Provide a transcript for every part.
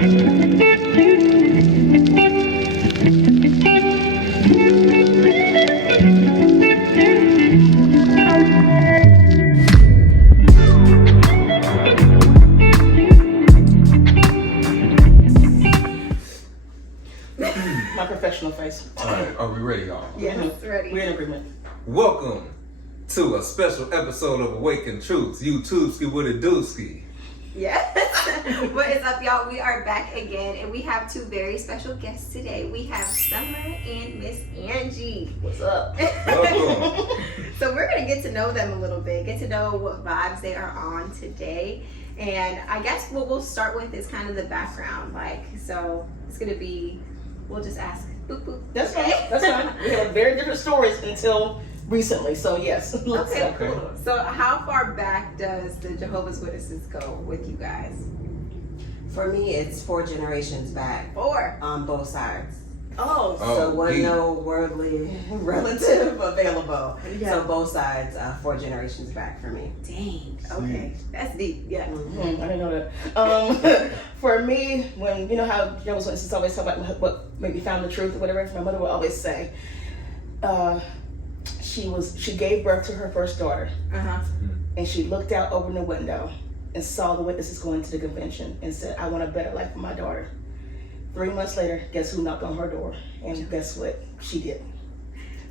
My professional face. All right, are we ready, y'all? Yes, ready. We're in agreement. Welcome to a special episode of Awakened Truths. YouTubeski with a dooski. Yes. What is up, y'all? We are back again, and we have two very special guests today. We have Summer and Miss Angie. What's up? Welcome. So we're going to get to know them a little bit, get to know what vibes they are on today. And I guess what we'll start with is kind of the background. So it's going to be, we'll just ask, boop, boop. That's okay? fine. That's fine. We have very different stories until recently, so yes. Okay, cool. So how far back does the Jehovah's Witnesses go with you guys? For me, it's 4 generations back 4. on both sides. Oh, So wasn't deep. no worldly relative available. Yeah. So both sides, 4 generations back for me. dang. Okay, that's deep. Yeah. I didn't know that. For me, when you know how Jehovah's Witnesses always talk about what maybe found the truth or whatever, my mother would always say, she gave birth to her first daughter, and she looked out over the window and saw the witnesses going to the convention and said, "I want a better life for my daughter." 3 months later, guess who knocked on her door? And guess what? She did.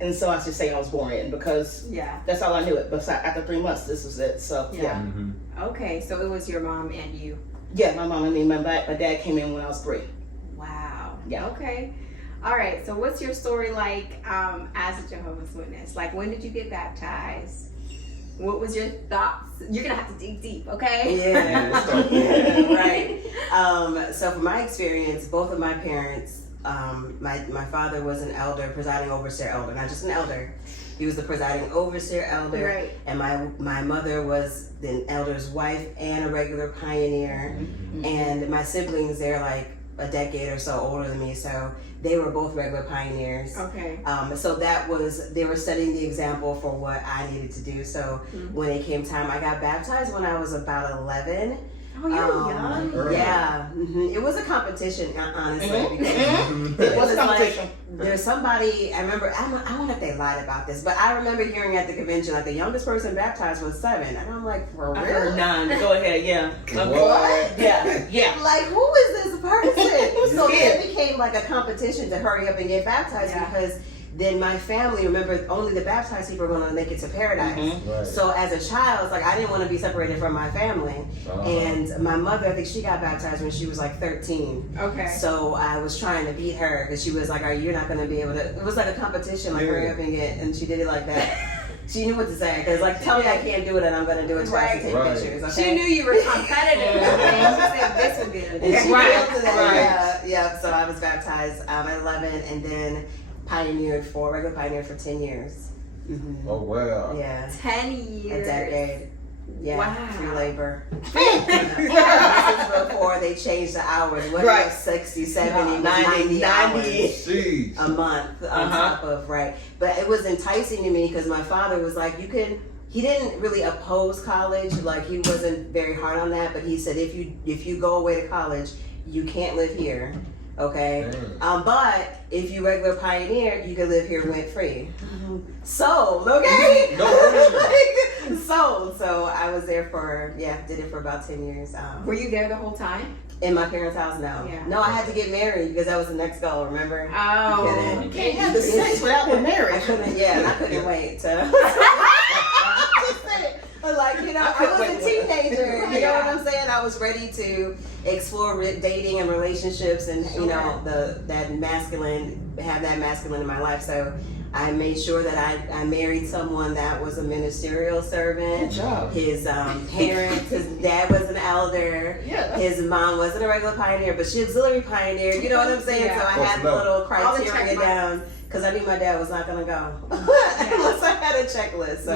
And so I should say I was born in because Yeah. that's all I knew it. But after 3 months, this was it. So yeah. Okay, so it was your mom and you. Yeah, my mom and me, my dad came in when I was 3. Wow. Yeah. Okay. All right. So what's your story like as a Jehovah's Witness? Like, when did you get baptized? What was your thoughts? You're gonna have to dig deep, okay? Yeah, right. So from my experience, both of my parents, my father was an elder, presiding overseer elder, not just an elder. He was the presiding overseer elder, Right. and my mother was the elder's wife and a regular pioneer. And my siblings, they're like a decade or so older than me, so they were both regular pioneers. Okay. So they were setting the example for what I needed to do. So when it came time, I got baptized when I was about 11. Oh, you were young. Yeah, it was a competition, honestly. Because It was a competition. like, there's somebody, I remember, I wonder if they lied about this, but I remember hearing at the convention, like the youngest person baptized was 7. And I'm like, for I real? heard 9. Go ahead, yeah. What? Yeah. Like, who is this person? So Yeah. it became like a competition to hurry up and get baptized because then my family, remember, only the baptized people are going to make it to paradise. Right. So as a child, it's like I didn't want to be separated from my family. And my mother, I think she got baptized when she was like 13. Okay. So I was trying to beat her because she was like, you're not going to be able to. It was like a competition, like hurry up and get. And she did it like that. She knew what to say because like, tell me I can't do it and I'm going to do it twice and take pictures. Okay? She knew you were competitive. And she said this would be the And she Right. built to that. Yeah. So I was baptized at 11 and then regular pioneered for 10 years. Oh, wow. Yeah. 10 years. A decade. Yeah. Wow. Free labor. This is before they changed the hours. What Right. was 60, 70, 90 hours Jeez. a month on top of, right. But it was enticing to me because my father was like, he didn't really oppose college. Like he wasn't very hard on that, but he said, if you go away to college, you can't live here. Okay, but if you regular pioneer, you can live here rent free. Sold, okay? No Sold. So I was there did it for about 10 years. Were you there the whole time? In my parents' house, no. Yeah. No, I had to get married because that was the next goal, remember? Oh. You can't have the sex without the I marriage. couldn't, and I couldn't wait to. Just saying. But like, I was a teenager, you know what I'm saying? I was ready to explore dating and relationships and, have that masculine in my life. So I made sure that I married someone that was a ministerial servant. Good job. His parents, his dad was an elder. Yeah. His mom wasn't a regular pioneer, but she auxiliary pioneer. You know what I'm saying? Yeah. So I had the little All the criteria check down because I knew my dad was not going to go unless I had a checklist. So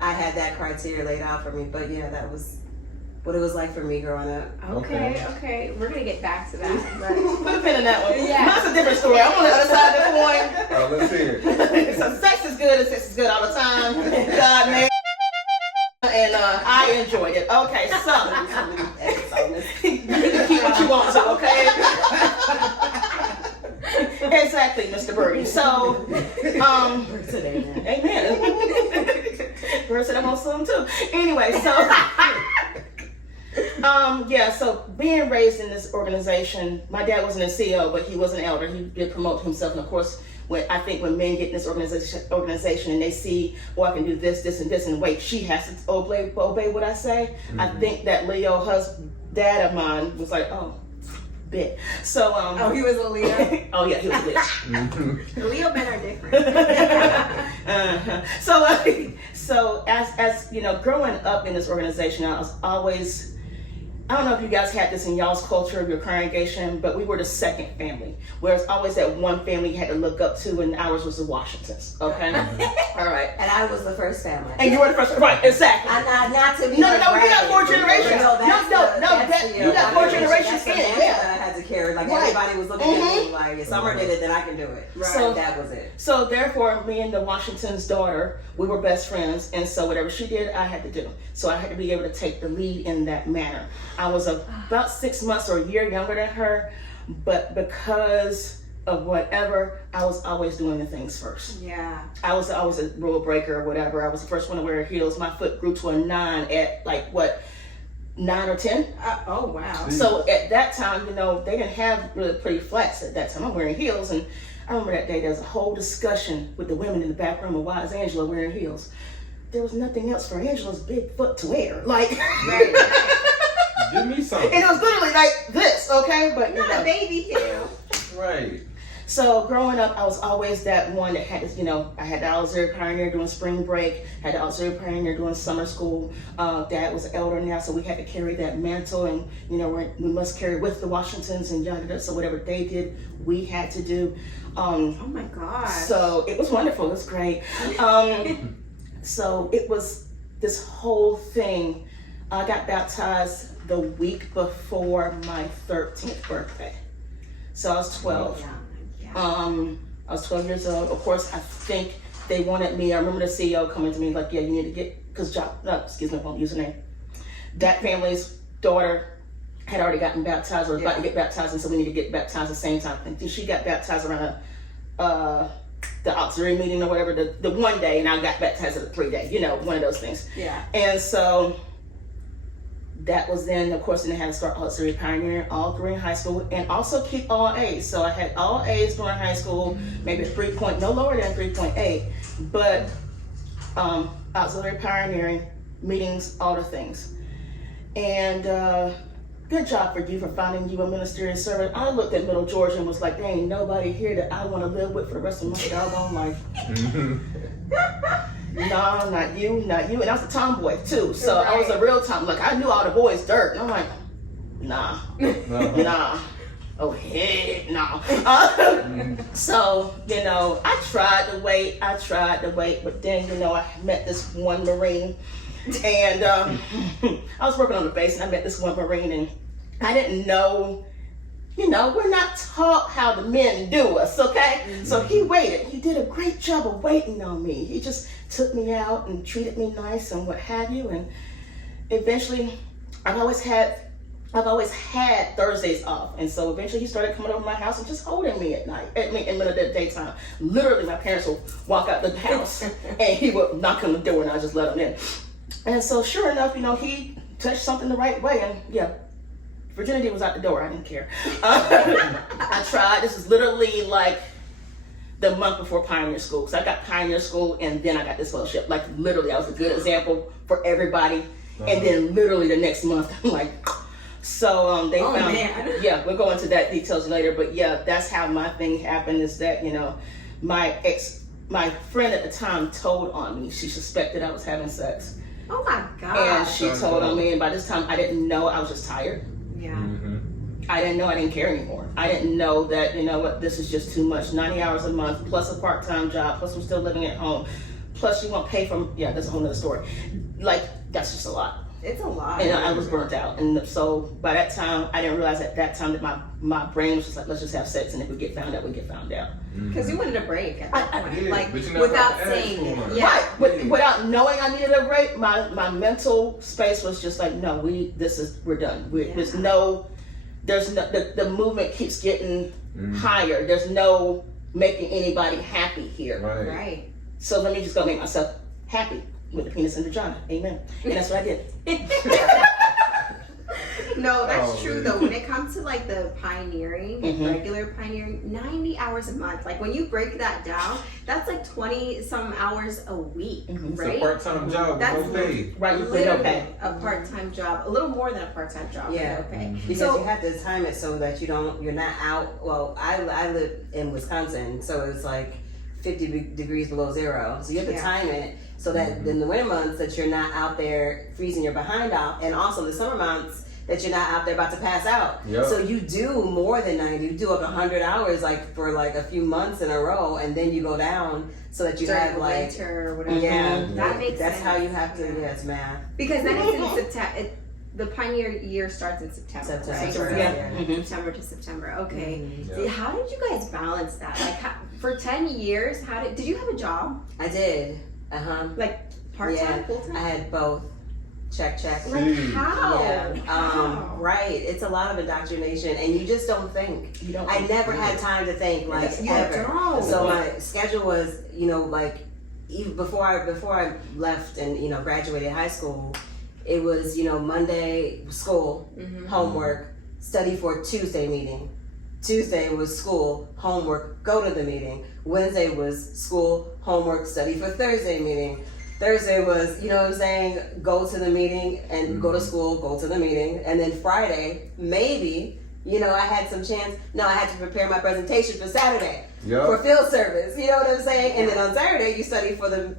I had that criteria laid out for me. But yeah, that was what it was like for me growing up. Okay. We're going to get back to that. But Put a pin in that one. Yeah. That's a different story. I'm on the other side of the coin. Let's hear it. So sex is good and sex is good all the time. God made and I enjoyed it. Okay, so you can keep what you want to, okay? Exactly, Mr. Birdie. So, amen. Bird said I'm on some too. Anyway, so so being raised in this organization, my dad wasn't a CEO, but he was an elder. He did promote himself, and of course, when men get in this organization and they see, I can do this, this, and this, and wait, she has to obey what I say. Mm-hmm. I think that Leo, dad of mine, was like, oh, bit. So he was a Leo. Oh yeah, he was a Leo. The Leo men are different. So as you know, growing up in this organization, I was always, I don't know if you guys had this in y'all's culture of your congregation, but we were the second family. Whereas always that one family you had to look up to, and ours was the Washingtons. Okay, all right. And I was the first family. And you were the first, right? Exactly. I'm not to be. No, you got 4 generations. You got 4 generations in it. Yeah. I had to carry. Like everybody was looking at me like, if Summer did it, then I can do it. Right. So that was it. So therefore, me and the Washington's daughter, we were best friends, and so whatever she did, I had to do. So I had to be able to take the lead in that manner. I was about 6 months or a year younger than her, but because of whatever, I was always doing the things first. Yeah. I was always a rule breaker or whatever. I was the first one to wear heels. My foot grew to a 9 at 9 or 10. Oh wow. So at that time, they didn't have really pretty flats at that time. I'm wearing heels, and I remember that day there was a whole discussion with the women in the back room of why is Angela wearing heels. There was nothing else for Angela's big foot to wear. Give me something. And it was literally like this, okay? But not a baby heel. Right. So growing up, I was always that one that had this, I had the auxiliary pioneer doing spring break, had the auxiliary pioneer doing summer school. Dad was an elder now, so we had to carry that mantle, and we must carry with the Washingtons and yada. So whatever they did, we had to do. Oh my gosh. So it was wonderful. It was great. So it was this whole thing. I got baptized the week before my 13th birthday. So I was 12. Yeah. I was 12 years old. Of course, I think they wanted me. I remember the CEO coming to me like, yeah, you need to get, I won't use her name. That family's daughter had already gotten baptized or was about to get baptized, and so we need to get baptized at the same time. I think she got baptized around the auxiliary meeting or whatever, the one day, and I got baptized at the 3-day, one of those things. Yeah. And so that was then, of course, then I had to start auxiliary pioneering all through high school, and also keep all A's. So I had all A's during high school, maybe no lower than 3.8, but auxiliary pioneering, meetings, all the things. And good job for you for finding you a ministerial servant. I looked at Middle Georgia and was like, there ain't nobody here that I want to live with for the rest of my doggone life. No, not you. And I was a tomboy too. So right. I was a real tom. Like I knew all the boys dirt. And I'm like, nah. Oh heck no. So, I tried to wait, but then, I met this one Marine, and I was working on the base, and I met this one Marine, and I didn't know, we're not taught how the men do us, okay? Mm-hmm. So he waited. He did a great job of waiting on me. He just took me out and treated me nice and what have you, and eventually, I've always had Thursdays off, and so eventually he started coming over to my house and just holding me in the middle of the daytime. Literally, my parents would walk out the house and he would knock on the door and I just let him in. And so sure enough, he touched something the right way, and virginity was out the door. I didn't care. I tried. This is literally like the month before Pioneer School, because I got Pioneer School and then I got this fellowship. Like literally, I was a good example for everybody. Uh-huh. And then literally the next month, I'm like, so they found. Man. Yeah, we'll go into that details later. But that's how my thing happened. Is that my friend at the time told on me. She suspected I was having sex. Oh my God. And she told on me, and by this time I didn't know. I was just tired. Yeah. Mm-hmm. I didn't know I didn't care anymore. I didn't know that, this is just too much. 90 hours a month, plus a part-time job, plus I'm still living at home, plus you won't pay for, that's a whole nother story. Like, that's just a lot. It's a lot. And I was burnt out. And so by that time, I didn't realize at that time that my brain was just like, let's just have sex, and if we get found out, we get found out. Because you wanted a break at that point. Yeah, like, but without saying it. Yeah. Right. Without knowing I needed a break, my mental space was just like, no, we're done. There's no, the movement keeps getting higher. There's no making anybody happy here. Right. Right. So let me just go make myself happy with the penis and vagina. Amen. And that's what I did. No, that's Oh, true man. though. When it comes to like the pioneering, Mhm. regular pioneering, 90 hours a month. Like when you break that down, that's like 20 some hours a week, Mhm. It's right? a part-time job That's with no pay. Right, you put Literally okay. a part-time job, a little more than a part-time job. Yeah. But okay. Because So you have to time it so that you're not out. Well, I live in Wisconsin, so it's like 50 degrees below zero. So you have to Yeah. time it so that in the winter months that you're not out there freezing your behind off, and also the summer months that you're not out there about to pass out. Yep. So you do more than 90. You do like 100 hours like for like a few months in a row, and then you go down so that you during have the like winter or whatever. yeah. That makes That's sense. how you have to. Yeah. Yeah, it's math. Because then it's in September. The pioneer year starts in September, right? September, Yeah. yeah. Mhm. September to September. Okay. Mhm. See, how did you guys balance that? Like, for 10 years, did you have a job? I did. Like, part-time, Yeah. full-time? I had both. Check. Like, Jeez. how? Yeah, How? right. It's a lot of indoctrination, and you just don't think. You don't. I never had time to think, like You ever. don't. So my schedule was, like even before I left and graduated high school, it was Monday school, Mhm. homework, study for Tuesday meeting. Tuesday was school, homework, go to the meeting. Wednesday was school, homework, study for Thursday meeting. Thursday was, what I'm saying, go to the meeting and go to school, go to the meeting. And then Friday, maybe, I had some chance. No, I had to prepare my presentation for Saturday Yep. for field service. You know what I'm saying? And then on Saturday, you study for the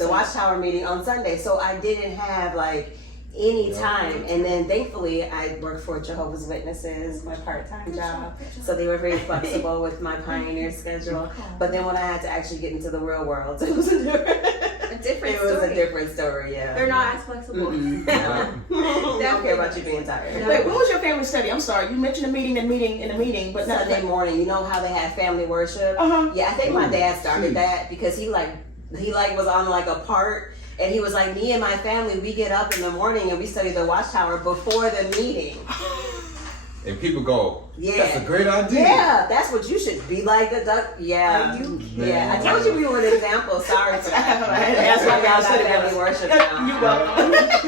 Watchtower meeting on Sunday. So I didn't have like any time. And then thankfully, I worked for Jehovah's Witnesses, my part-time job. So they were very flexible with my pioneer schedule. But then when I had to actually get into the real world, it was a different a story. different story. Yeah. They're not as flexible. Mm-mm. They don't care about you being tired. Wait, what was your family study? I'm sorry, you mentioned a meeting, but not Sunday morning, you know how they have family worship? Uh-huh. Yeah, I think my dad started that because he was on like a part, and he was like, me and my family, we get up in the morning and we study the Watchtower before the meeting. And people go, Yeah. that's a great idea. Yeah, that's what you should be like the duck. Yeah. Are you? Yeah, I told you we were an example. Sorry for that. I had to ask why y'all got study family together. worship now. You welcome.